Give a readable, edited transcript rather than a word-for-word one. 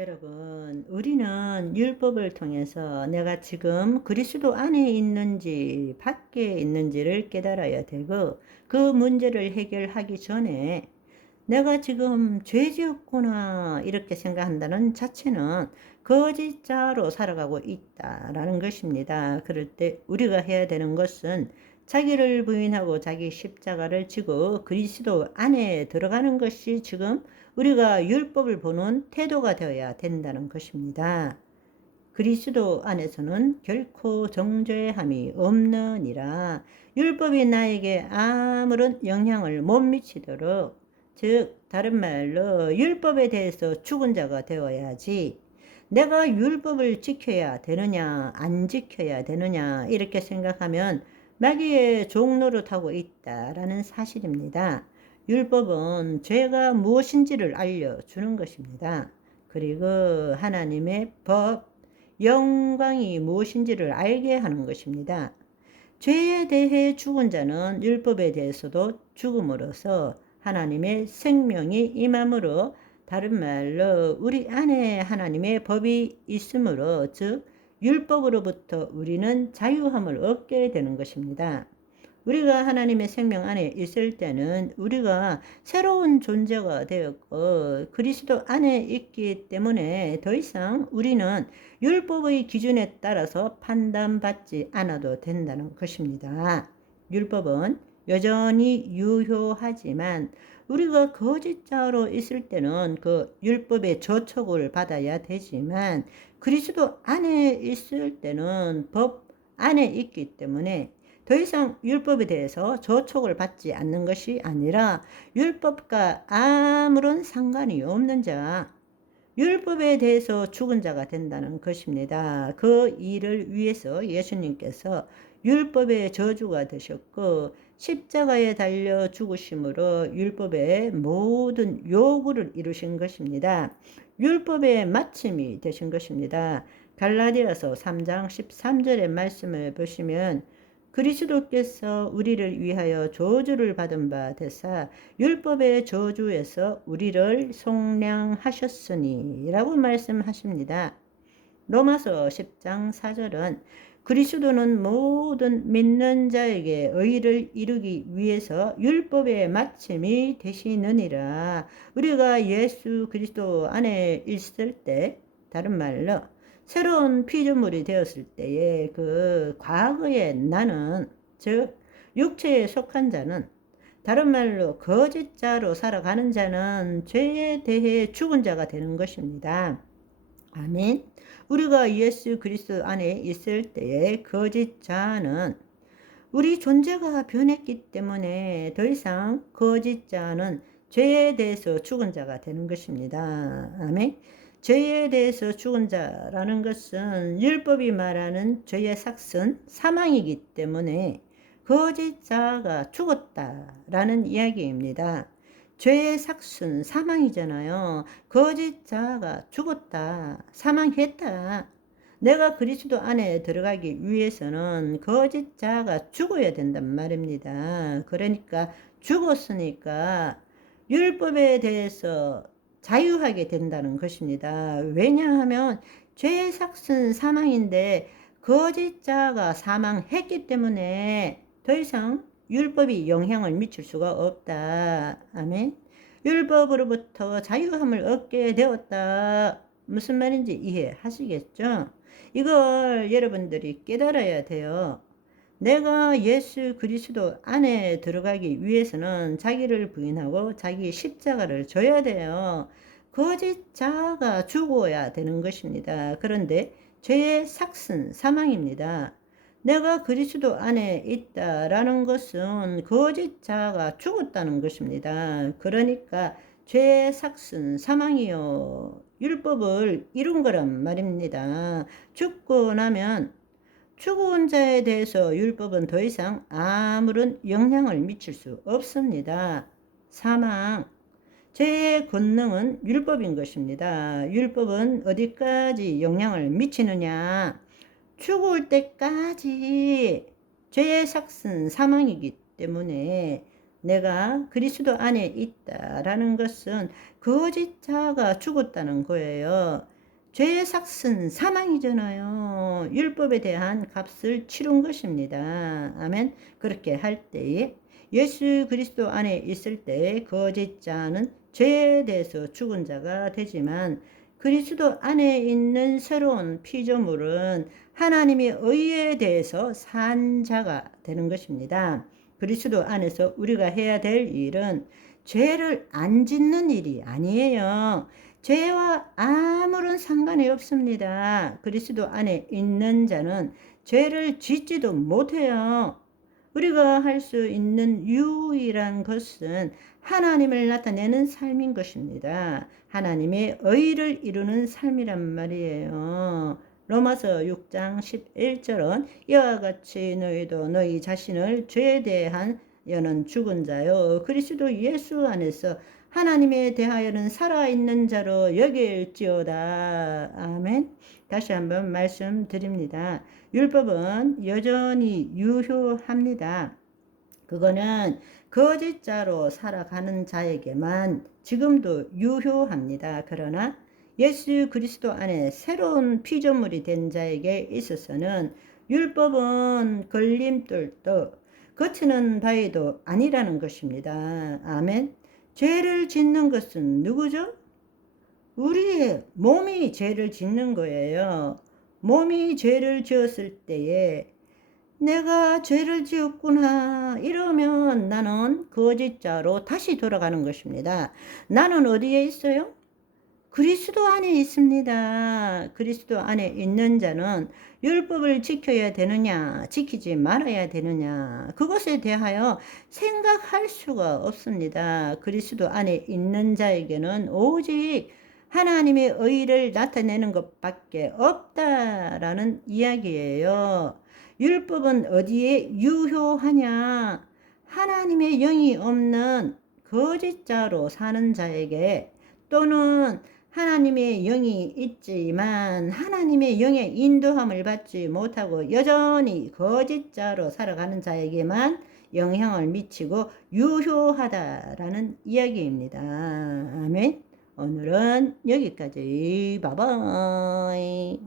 여러분, 우리는 율법을 통해서 내가 지금 그리스도 안에 있는지 밖에 있는지를 깨달아야 되고, 그 문제를 해결하기 전에 내가 지금 죄 지었구나 이렇게 생각한다는 자체는 거짓자로 살아가고 있다라는 것입니다. 그럴 때 우리가 해야 되는 것은 자기를 부인하고 자기 십자가를 지고 그리스도 안에 들어가는 것이 지금 우리가 율법을 보는 태도가 되어야 된다는 것입니다. 그리스도 안에서는 결코 정죄함이 없느니라. 율법이 나에게 아무런 영향을 못 미치도록, 즉 다른 말로 율법에 대해서 죽은 자가 되어야지, 내가 율법을 지켜야 되느냐 안 지켜야 되느냐 이렇게 생각하면 마귀의 종노릇하고 있다라는 사실입니다. 율법은 죄가 무엇인지를 알려주는 것입니다. 그리고 하나님의 법, 영광이 무엇인지를 알게 하는 것입니다. 죄에 대해 죽은 자는 율법에 대해서도 죽음으로써 하나님의 생명이 임함으로, 다른 말로 우리 안에 하나님의 법이 있으므로, 즉 율법으로부터 우리는 자유함을 얻게 되는 것입니다. 우리가 하나님의 생명 안에 있을 때는 우리가 새로운 존재가 되었고 그리스도 안에 있기 때문에 더 이상 우리는 율법의 기준에 따라서 판단받지 않아도 된다는 것입니다. 율법은 여전히 유효하지만 우리가 거짓자로 있을 때는 그 율법의 저촉을 받아야 되지만, 그리스도 안에 있을 때는 법 안에 있기 때문에 더 이상 율법에 대해서 저촉을 받지 않는 것이 아니라 율법과 아무런 상관이 없는 자, 율법에 대해서 죽은 자가 된다는 것입니다. 그 일을 위해서 예수님께서 율법의 저주가 되셨고 십자가에 달려 죽으심으로 율법의 모든 요구를 이루신 것입니다. 율법의 마침이 되신 것입니다. 갈라디아서 3장 13절의 말씀을 보시면, 그리스도께서 우리를 위하여 저주를 받은 바 되사 율법의 저주에서 우리를 속량하셨으니 라고 말씀하십니다. 로마서 10장 4절은 그리스도는 모든 믿는 자에게 의를 이루기 위해서 율법의 마침이 되시느니라. 우리가 예수 그리스도 안에 있을 때, 다른 말로 새로운 피조물이 되었을 때에 그 과거의 나는, 즉 육체에 속한 자는, 다른 말로 거짓자로 살아가는 자는 죄에 대해 죽은 자가 되는 것입니다. 아멘. 우리가 예수 그리스도 안에 있을 때에 거짓자는 우리 존재가 변했기 때문에 더 이상 거짓자는 죄에 대해서 죽은 자가 되는 것입니다. 아멘. 죄에 대해서 죽은 자라는 것은 율법이 말하는 죄의 삭은 사망이기 때문에 거짓자가 죽었다라는 이야기입니다. 죄의 삭은 사망이잖아요. 거짓자가 죽었다, 사망했다. 내가 그리스도 안에 들어가기 위해서는 거짓자가 죽어야 된단 말입니다. 그러니까 죽었으니까 율법에 대해서 자유하게 된다는 것입니다. 왜냐하면 죄의 삭은 사망인데 거짓자가 사망했기 때문에 더 이상 율법이 영향을 미칠 수가 없다. 아멘. 율법으로부터 자유함을 얻게 되었다. 무슨 말인지 이해하시겠죠? 이걸 여러분들이 깨달아야 돼요. 내가 예수 그리스도 안에 들어가기 위해서는 자기를 부인하고 자기 십자가를 져야 돼요. 거짓자가 죽어야 되는 것입니다. 그런데 죄의 삭은 사망입니다. 내가 그리스도 안에 있다라는 것은 거짓자가 죽었다는 것입니다. 그러니까 죄의 삭은 사망이요, 율법을 이룬 거란 말입니다. 죽고 나면 죽은 자에 대해서 율법은 더 이상 아무런 영향을 미칠 수 없습니다. 사망, 죄의 권능은 율법인 것입니다. 율법은 어디까지 영향을 미치느냐? 죽을 때까지. 죄의 삭은 사망이기 때문에 내가 그리스도 안에 있다라는 것은 거짓자가 죽었다는 거예요. 죄의 삭은 사망이잖아요. 율법에 대한 값을 치른 것입니다. 아멘. 그렇게 할 때에 예수 그리스도 안에 있을 때 거짓자는 죄에 대해서 죽은 자가 되지만 그리스도 안에 있는 새로운 피조물은 하나님의 의에 대해서 산 자가 되는 것입니다. 그리스도 안에서 우리가 해야 될 일은 죄를 안 짓는 일이 아니에요. 죄와 아무런 상관이 없습니다. 그리스도 안에 있는 자는 죄를 짓지도 못해요. 우리가 할 수 있는 유일한 것은 하나님을 나타내는 삶인 것입니다. 하나님의 의를 이루는 삶이란 말이에요. 로마서 6장 11절은 이와 같이 너희도 너희 자신을 죄에 대한 여는 죽은 자요 그리스도 예수 안에서 하나님에 대하여는 살아있는 자로 여길지어다. 아멘. 다시 한번 말씀드립니다. 율법은 여전히 유효합니다. 그거는 거짓자로 살아가는 자에게만 지금도 유효합니다. 그러나 예수 그리스도 안에 새로운 피조물이 된 자에게 있어서는 율법은 걸림돌도 거치는 바위도 아니라는 것입니다. 아멘. 죄를 짓는 것은 누구죠? 우리의 몸이 죄를 짓는 거예요. 몸이 죄를 지었을 때에 내가 죄를 지었구나 이러면 나는 거짓자로 다시 돌아가는 것입니다. 나는 어디에 있어요? 그리스도 안에 있습니다. 그리스도 안에 있는 자는 율법을 지켜야 되느냐, 지키지 말아야 되느냐, 그것에 대하여 생각할 수가 없습니다. 그리스도 안에 있는 자에게는 오직 하나님의 의를 나타내는 것밖에 없다라는 이야기예요. 율법은 어디에 유효하냐? 하나님의 영이 없는 거짓자로 사는 자에게 또는 하나님의 영이 있지만 하나님의 영의 인도함을 받지 못하고 여전히 거짓자로 살아가는 자에게만 영향을 미치고 유효하다라는 이야기입니다. 아멘. 오늘은 여기까지. 바이바이.